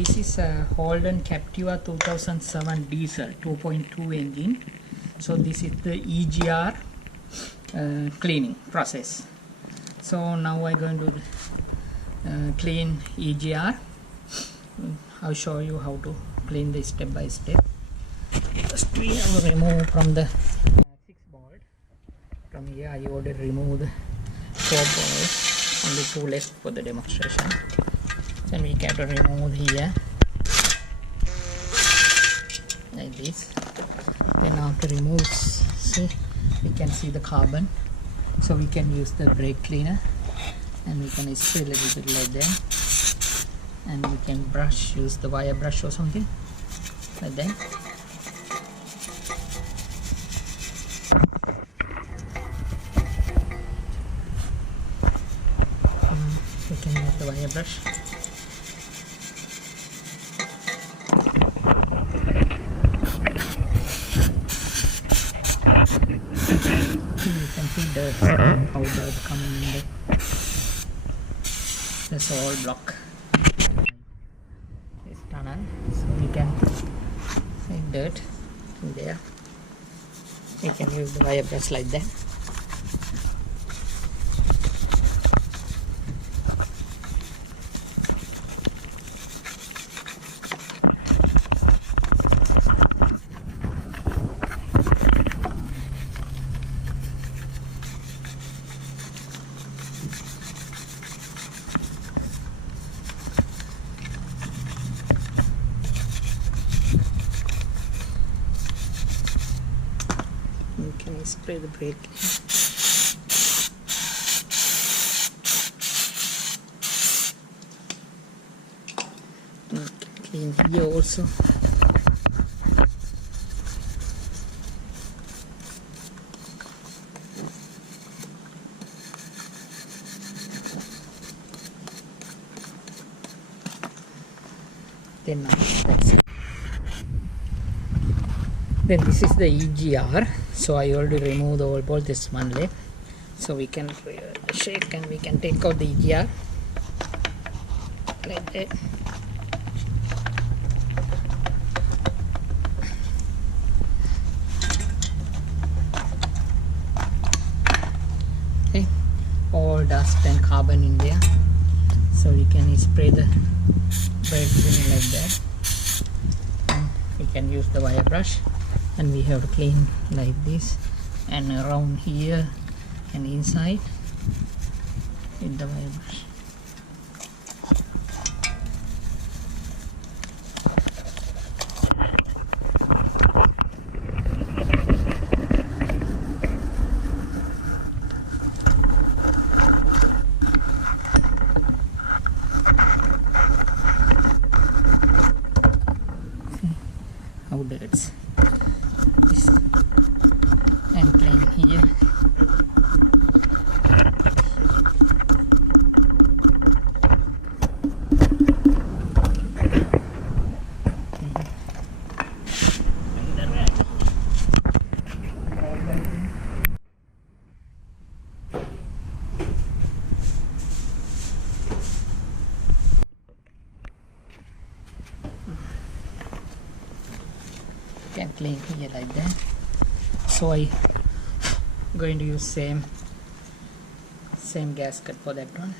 this is a Holden Captiva 2007 diesel 2.2 engine. So this is the EGR cleaning process. So now I'm going to clean EGR. I'll show you how to clean this step by step. First we have to remove from the 6 bolt. From here I already removed 4 bolts, only 2 left for the demonstration. Then we have to remove here like this. Then after remove, see, we can see the carbon, so we can use the brake cleaner and we can spray a little bit like that, and we can brush, use the wire brush or something like that. We can use the wire brush. How dirt coming in the whole block, this tunnel, so we can see dirt in there. We can use the wire brush like that. You can spray the brake. Clean here also. Then that's it. Then this is the EGR. So I already removed the old bolt, this one left. So we can shake and we can take out the EGR like that. Okay, all dust and carbon in there. So we can spray the brake cleaner like that. And we can use the wire brush. And we have to clean like this and around here and inside with the wire brush. See how dirt's and clean here. Can clean here like that. So I going to use same gasket for that one.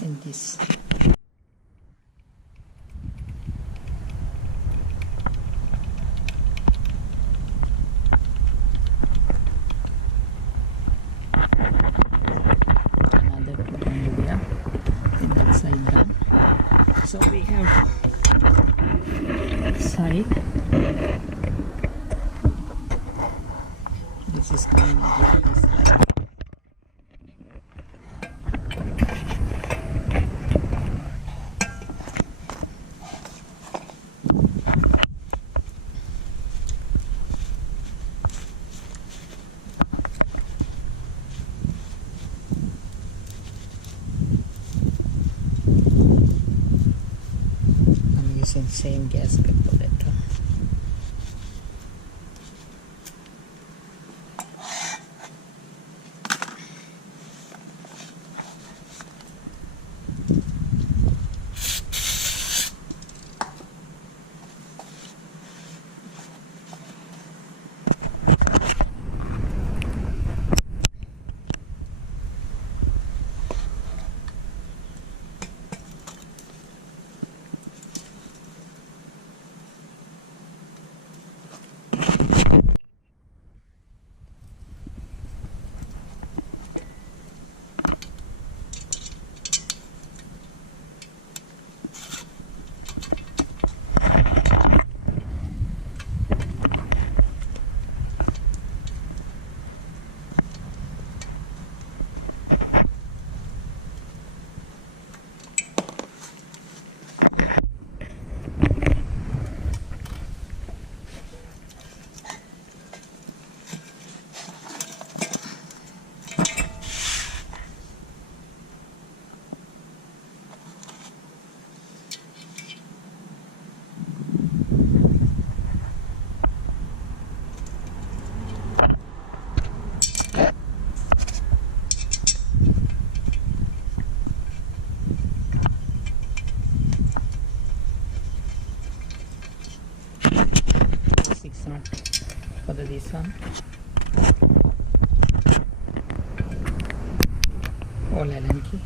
In this another area in that side down. So we have side get this light. I'm using same gasket for that. For this one, all Allen key.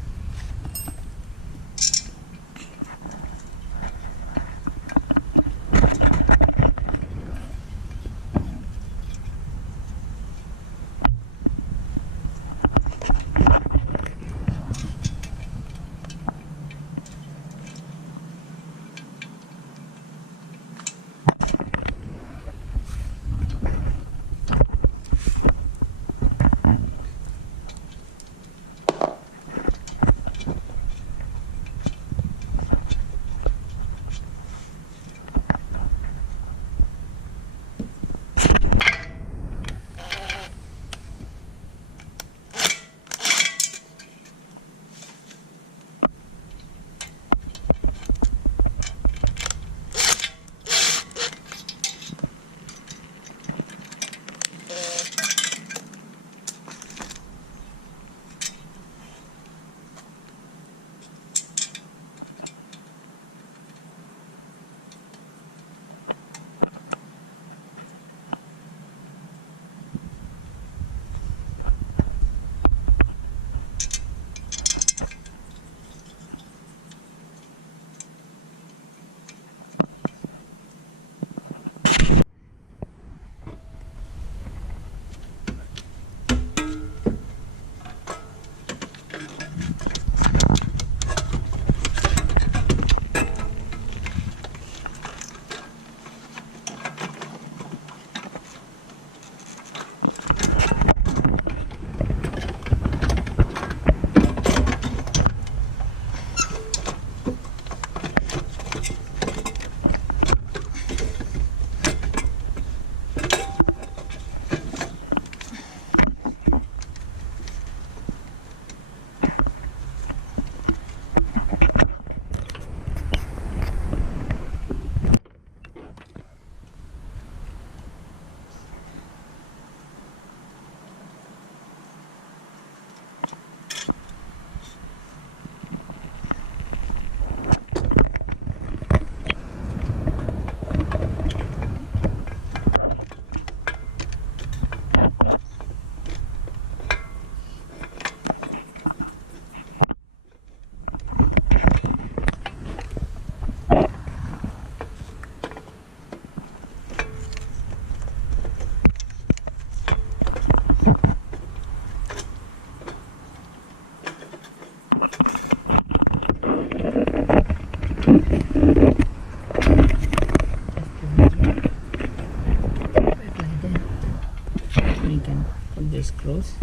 close.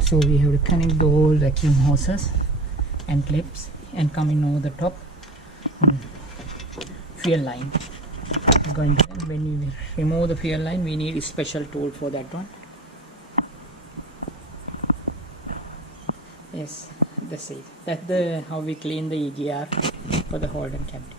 So we have to connect the whole vacuum hoses and clips and coming over the top fuel line. When you remove the fuel line, we need a special tool for that one. Yes, that's it. That's how we clean the EGR for the Holden Captiva.